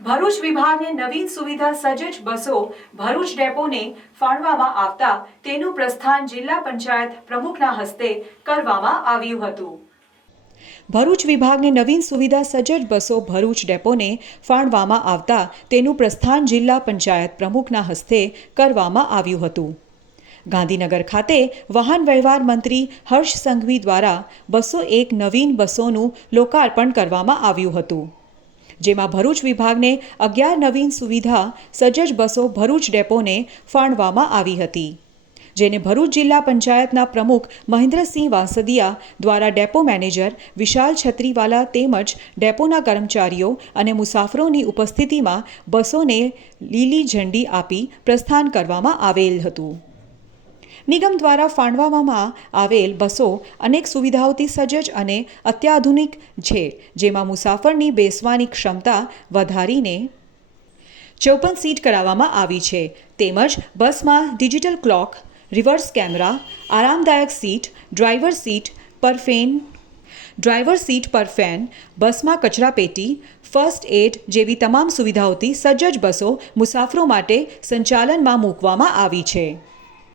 ભરૂચ વિભાગને નવીન સુવિધા સજ્જ બસો ભરૂચ ડેપોને ફાળવવામાં આવતા તેનું પ્રસ્થાન જિલ્લા પંચાયત પ્રમુખના હસ્તે કરવામાં આવ્યું હતું। ભરૂચ વિભાગને નવીન સુવિધા સજ્જ બસો ભરૂચ ડેપોને ફાળવવામાં આવતા તેનું પ્રસ્થાન જિલ્લા પંચાયત પ્રમુખના હસ્તે કરવામાં આવ્યું હતું। ગાંધીનગર ખાતે વાહન વ્યવહાર મંત્રી હર્ષ સંઘવી દ્વારા 201 નવીન બસોનું લોકાર્પણ કરવામાં આવ્યું હતું, જેમાં ભરૂચ વિભાગને 11 નવીન સુવિધા સજ્જ બસો ભરૂચ ડેપોને ફાળવવામાં આવી હતી, જેને ભરૂચ જિલ્લા પંચાયતના પ્રમુખ મહેન્દ્રસિંહ વાસદિયા દ્વારા ડેપો મેનેજર વિશાલ છત્રીવાલા તેમજ ડેપોના કર્મચારીઓ અને મુસાફરોની ઉપસ્થિતિમાં બસોને લીલી ઝંડી આપી પ્રસ્થાન કરવામાં આવેલ હતું। નિગમ દ્વારા ફાળવવામાં આવેલ બસો અનેક સુવિધાઓથી સજ્જ અને અત્યાધુનિક છે, જેમાં મુસાફરની બેસવાની ક્ષમતા વધારીને 54 સીટ કરાવવામાં આવી છે, તેમજ બસમાં ડિજિટલ ક્લોક, રિવર્સ કેમેરા, આરામદાયક સીટ, ડ્રાઈવર સીટ પર ફેન, બસમાં કચરાપેટી, ફર્સ્ટ એડ જેવી તમામ સુવિધાઓથી સજ્જ બસો મુસાફરો માટે સંચાલનમાં મૂકવામાં આવી છે।